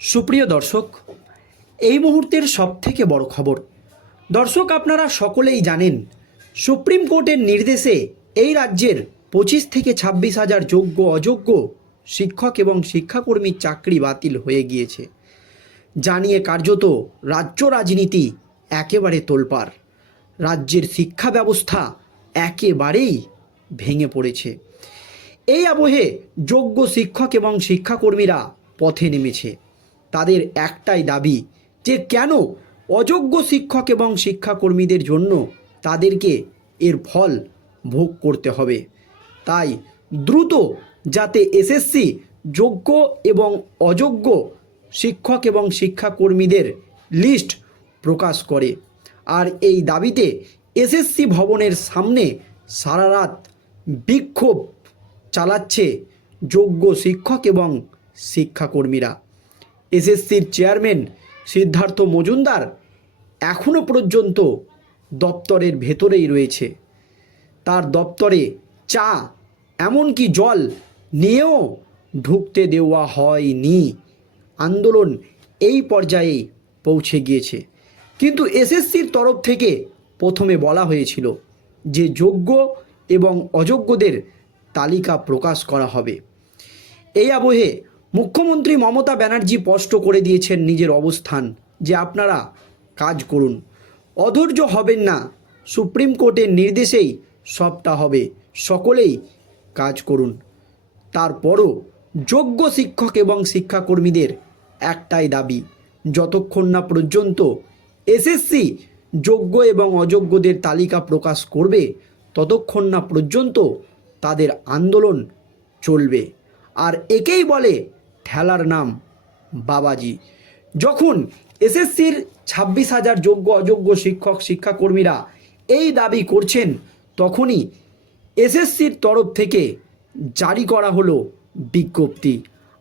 সুপ্রিয় দর্শক, এই মুহূর্তের সবথেকে বড় খবর। দর্শক, আপনারা সকলেই জানেন, সুপ্রিম কোর্টের নির্দেশে এই রাজ্যের পঁচিশ থেকে ছাব্বিশ হাজার যোগ্য অযোগ্য শিক্ষক এবং শিক্ষাকর্মীর চাকরি বাতিল হয়ে গিয়েছে। জানিয়ে কার্যত রাজ্য রাজনীতি একেবারে তোলপাড়। রাজ্যের শিক্ষা ব্যবস্থা একেবারেই ভেঙে পড়েছে। এই আবহে যোগ্য শিক্ষক এবং শিক্ষাকর্মীরা পথে নেমেছে। তাদের একটাই দাবি যে কেন অযোগ্য শিক্ষক এবং শিক্ষাকর্মীদের জন্য তাদেরকে এর ফল ভোগ করতে হবে। তাই দ্রুত যাতে এসএসসি যোগ্য এবং অযোগ্য শিক্ষক এবং শিক্ষাকর্মীদের লিস্ট প্রকাশ করে। আর এই দাবিতে এসএসসি ভবনের সামনে সারা রাত বিক্ষোভ চালাচ্ছে যোগ্য শিক্ষক এবং শিক্ষাকর্মীরা। এসএসসির চেয়ারম্যান সিদ্ধার্থ মজুমদার এখনও পর্যন্ত দপ্তরের ভেতরেই রয়েছে। তার দপ্তরে চা, এমনকি জল নিয়েও ঢুকতে দেওয়া হয়নি। আন্দোলন এই পর্যায়ে পৌঁছে গিয়েছে। কিন্তু এসএসসির তরফ থেকে প্রথমে বলা হয়েছিল যে যোগ্য এবং অযোগ্যদের তালিকা প্রকাশ করা হবে। এই আবহে মুখ্যমন্ত্রী মমতা ব্যানার্জি স্পষ্ট করে দিয়েছেন নিজের অবস্থান, যে আপনারা কাজ করুন। অধৈর্য হবেন না। সুপ্রিম কোর্টের নির্দেশেই সবটা হবে। সকলেই কাজ করুন। তারপরও যোগ্য শিক্ষক এবং শিক্ষাকর্মীদের একটাই দাবি, যতক্ষণ না পর্যন্ত এসএসসি যোগ্য এবং অযোগ্যদের তালিকা প্রকাশ করবে, ততক্ষণ না পর্যন্ত তাদের আন্দোলন চলবে। আর একেই বলে ঠেলার নাম বাবাজি। যখন এসএসসির ছাব্বিশ হাজার যোগ্য অযোগ্য শিক্ষক শিক্ষাকর্মীরা এই দাবি করছেন, তখনই এসএসসির তরফ থেকে জারি করা হলো বিজ্ঞপ্তি।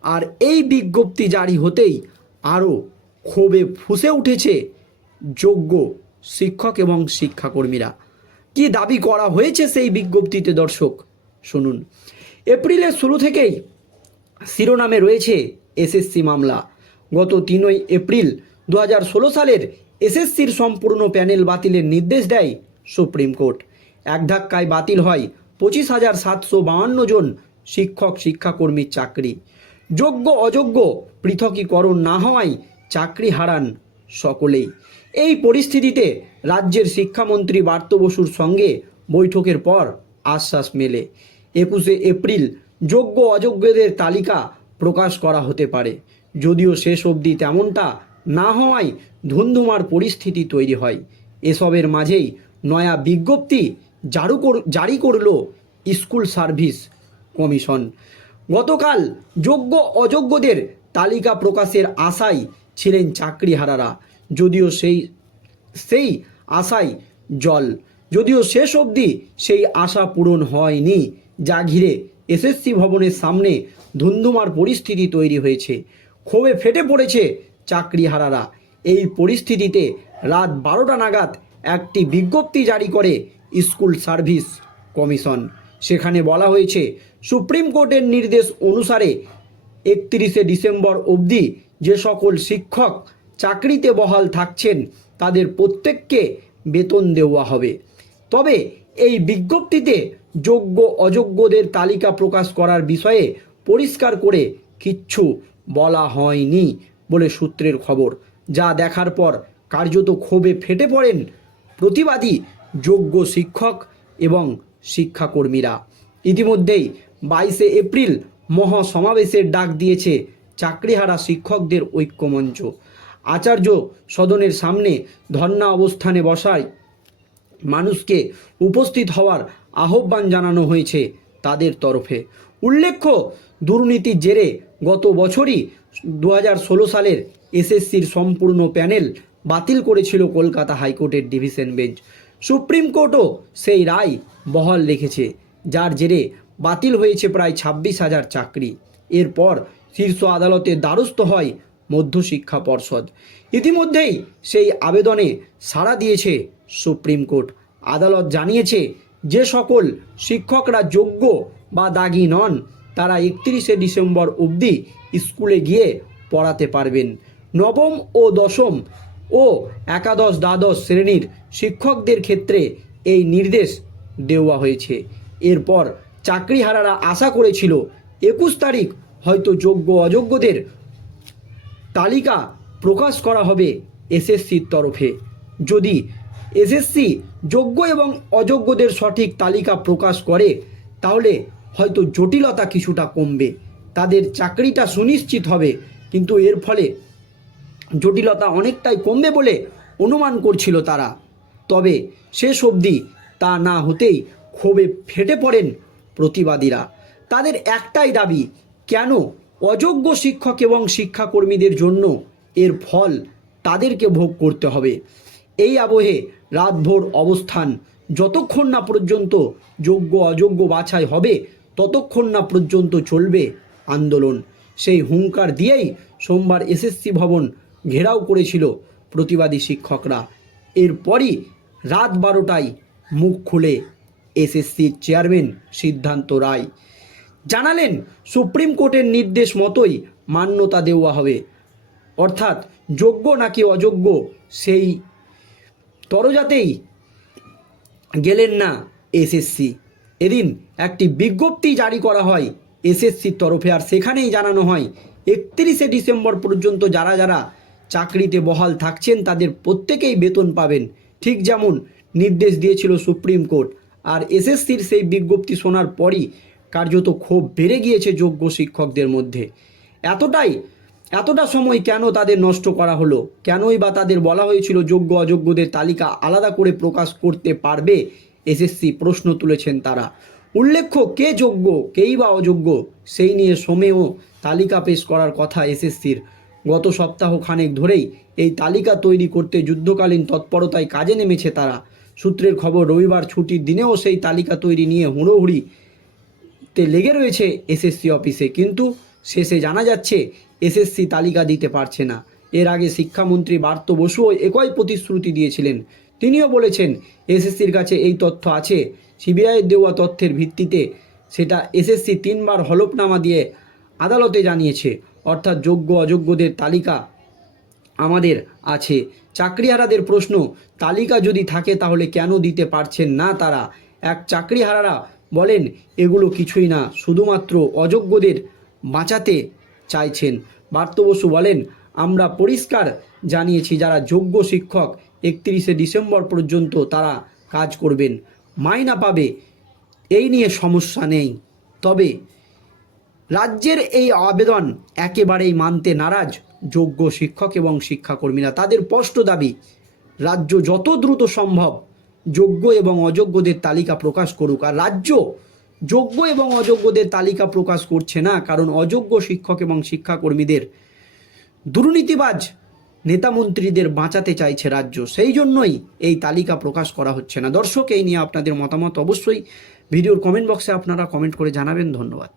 আর এই বিজ্ঞপ্তি জারি হতেই আরও ক্ষোভে ফুসে উঠেছে যোগ্য শিক্ষক এবং শিক্ষাকর্মীরা। কি দাবি করা হয়েছে সেই বিজ্ঞপ্তিতে দর্শক, শুনুন। এপ্রিলের শুরু থেকেই শিরোনামে রয়েছে এসএসসি মামলা। গত তিনই এপ্রিল দু হাজার ষোলো সালের এসএসসির সম্পূর্ণ প্যানেল বাতিলের নির্দেশ দেয় সুপ্রিম কোর্ট। এক ধাক্কায় বাতিল হয় পঁচিশ হাজার সাতশো বাহান্ন জন শিক্ষক শিক্ষাকর্মীর চাকরি। যোগ্য, অযোগ্য পৃথকীকরণ না হওয়ায় চাকরি হারান সকলেই। এই পরিস্থিতিতে রাজ্যের শিক্ষামন্ত্রী বার্ত বসুর সঙ্গে বৈঠকের পর আশ্বাস মেলে। একুশে এপ্রিল যোগ্য অযোগ্যদের তালিকা প্রকাশ করা হতে পারে। যদিও শেষ অবধি তেমনটা না হওয়ায় ধুন্ধুমার পরিস্থিতি তৈরি হয়। এসবের মাঝেই নয়া বিজ্ঞপ্তি জারু জারি করল স্কুল সার্ভিস কমিশন। গতকাল যোগ্য অযোগ্যদের তালিকা প্রকাশের আশায় ছিলেন চাকরিহারারা। যদিও সেই সেই আশায় জল। যদিও শেষ অবধি সেই আশা পূরণ হয়নি যা ঘিরে এসএসসি ভবনের সামনে ধুন্ধুমার পরিস্থিতি তৈরি হয়েছে। ক্ষোভে ফেটে পড়েছে চাকরিহারারা। এই পরিস্থিতিতে রাত বারোটা নাগাদ একটি বিজ্ঞপ্তি জারি করে স্কুল সার্ভিস কমিশন। সেখানে বলা হয়েছে, সুপ্রিম কোর্টের নির্দেশ অনুসারে একত্রিশে ডিসেম্বর অবধি যে সকল শিক্ষক চাকরিতে বহাল থাকছেন, তাদের প্রত্যেককে বেতন দেওয়া হবে। তবে এই বিজ্ঞপ্তিতে যোগ্য, অযোগ্যদের তালিকা প্রকাশ করার বিষয়ে পরিষ্কার করে কিচ্ছু বলা হয়নি বলে সূত্রের খবর। যা দেখার পর কার্যত ক্ষোভে ফেটে পড়েন প্রতিবাদী যোগ্য শিক্ষক এবং শিক্ষাকর্মীরা। ইতিমধ্যেই বাইশে এপ্রিল মহাসমাবেশের ডাক দিয়েছে চাকরিহারা শিক্ষকদের ঐক্যমঞ্চ। আচার্য সদনের সামনে ধর্ণা অবস্থানে বসায় মানুষকে উপস্থিত হওয়ার আহ্বান জানানো হয়েছে তাদের তরফে। উল্লেখ্য, দুর্নীতির জেরে গত বছরই দু হাজার ষোলো সালের এসএসসির সম্পূর্ণ প্যানেল বাতিল করেছিল কলকাতা হাইকোর্টের ডিভিশন বেঞ্চ। সুপ্রিম কোর্টও সেই রায় বহাল রেখেছে, যার জেরে বাতিল হয়েছে প্রায় ছাব্বিশ হাজার চাকরি। এরপর শীর্ষ আদালতের দ্বারস্থ হয় মধ্যশিক্ষা পর্ষদ। ইতিমধ্যেই সেই আবেদনে সাড়া দিয়েছে সুপ্রিম কোর্ট। আদালত জানিয়েছে যে সকল শিক্ষকরা যোগ্য বা দাগি নন, তারা একত্রিশে ডিসেম্বর অবধি স্কুলে গিয়ে পড়াতে পারবেন। নবম ও দশম ও একাদশ দ্বাদশ শ্রেণির শিক্ষকদের ক্ষেত্রে এই নির্দেশ দেওয়া হয়েছে। এরপর চাকরিহারারা আশা করেছিল একুশ তারিখ হয়তো যোগ্য অযোগ্যদের তালিকা প্রকাশ করা হবে এসএসসির তরফে। যদি এসএসসি যোগ্য এবং অযোগ্যদের সঠিক তালিকা প্রকাশ করে, তাহলে হয়তো জটিলতা কিছুটা কমবে। তাদের চাকরিটা সুনিশ্চিত হবে, কিন্তু এর ফলে জটিলতা অনেকটাই কমবে বলে অনুমান করছিল তারা। তবে শেষ অবধি তা না হতেই ক্ষোভে ফেটে পড়েন প্রতিবাদীরা। তাদের একটাই দাবি, কেন অযোগ্য শিক্ষক এবং শিক্ষাকর্মীদের জন্য এর ফল তাদেরকে ভোগ করতে হবে? এই আবহে রাতভর অবস্থান। যতক্ষণ না পর্যন্ত যোগ্য অযোগ্য বাছাই হবে, ততক্ষণ না পর্যন্ত চলবে আন্দোলন। সেই হুঙ্কার দিয়েই সোমবার এসএসসি ভবন ঘেরাও করেছিল প্রতিবাদী শিক্ষকরা। এরপরই রাত বারোটায় মুখ খুলে এসএসসির চেয়ারম্যান সিদ্ধান্ত রায়। জানালেন, সুপ্রিম কোর্টের নির্দেশ মতোই মান্যতা দেওয়া হবে। অর্থাৎ যোগ্য নাকি অযোগ্য, সেই তরজাতেই গেলেন না এসএসসি। এদিন একটি বিজ্ঞপ্তি জারি করা হয় এসএসসির তরফে, আর সেখানেই জানানো হয়, একত্রিশে ডিসেম্বর পর্যন্ত যারা যারা চাকরিতে বহাল থাকছেন, তাদের প্রত্যেকেই বেতন পাবেন। ঠিক যেমন নির্দেশ দিয়েছিল সুপ্রিম কোর্ট। আর এসএসসির সেই বিজ্ঞপ্তি শোনার পরই কার্যত ক্ষোভ বেড়ে গিয়েছে যোগ্য শিক্ষকদের মধ্যে। এতটাই এতটা সময় কেন তাদের নষ্ট করা হলো? কেনই বা তাদের বলা হয়েছিল যোগ্য অযোগ্যদের তালিকা আলাদা করে প্রকাশ করতে পারবে? এসএসসি প্রশ্ন তুলেছেন তারা। উল্লেখ্য, কে যোগ্য, কেই বা অযোগ্য, সেই নিয়ে সোমেও তালিকা পেশ করার কথা এসএসসির। গত সপ্তাহ খানেক ধরেই এই তালিকা তৈরি করতে যুদ্ধকালীন তৎপরতায় কাজে নেমেছে তারা। সূত্রের খবর, রবিবার ছুটির দিনেও সেই তালিকা তৈরি নিয়ে হুড়োহুড়ি তে লেগে রয়েছে এসএসসি অফিসে। কিন্তু শেষে জানা যাচ্ছে এসএসসি তালিকা দিতে পারছে না। এর আগে শিক্ষামন্ত্রী বার্ত বসুও একই প্রতিশ্রুতি দিয়েছিলেন। তিনিও বলেছেন, এসএসসির কাছে এই তথ্য আছে। সিবিআইয়ের দেওয়া তথ্যের ভিত্তিতে সেটা এসএসসি তিনবার হলফনামা দিয়ে আদালতে জানিয়েছে। অর্থাৎ যোগ্য অযোগ্যদের তালিকা আমাদের আছে। চাকরিহারাদের প্রশ্ন, তালিকা যদি থাকে তাহলে কেন দিতে পারছেন না তারা? এক চাকরিহারারা বলেন, এগুলো কিছুই না। শুধুমাত্র অযোগ্যদের বাঁচাতে চাইছেন। বার্ত বসু বলেন, আমরা পরিষ্কার জানিয়েছি যারা যোগ্য শিক্ষক, একত্রিশে ডিসেম্বর পর্যন্ত তারা কাজ করবেন। মাইনা পাবে, এই নিয়ে সমস্যা নেই। তবে রাজ্যের এই আবেদন একেবারেই মানতে নারাজ যোগ্য শিক্ষক এবং শিক্ষাকর্মীরা। তাদের স্পষ্ট দাবি, রাজ্য যত দ্রুত সম্ভব যোগ্য এবং অযোগ্যদের তালিকা প্রকাশ করুক। আর রাজ্য যোগ্য এবং অযোগ্যদের তালিকা প্রকাশ করছে না, কারণ অযোগ্য শিক্ষক এবং শিক্ষাকর্মীদের দুর্নীতিবাজ নেতামন্ত্রীদের বাঁচাতে চাইছে রাজ্য। সেই জন্যই এই তালিকা প্রকাশ করা হচ্ছে না। দর্শক, এই নিয়ে আপনাদের মতামত অবশ্যই ভিডিওর কমেন্ট বক্সে আপনারা কমেন্ট করে জানাবেন। ধন্যবাদ।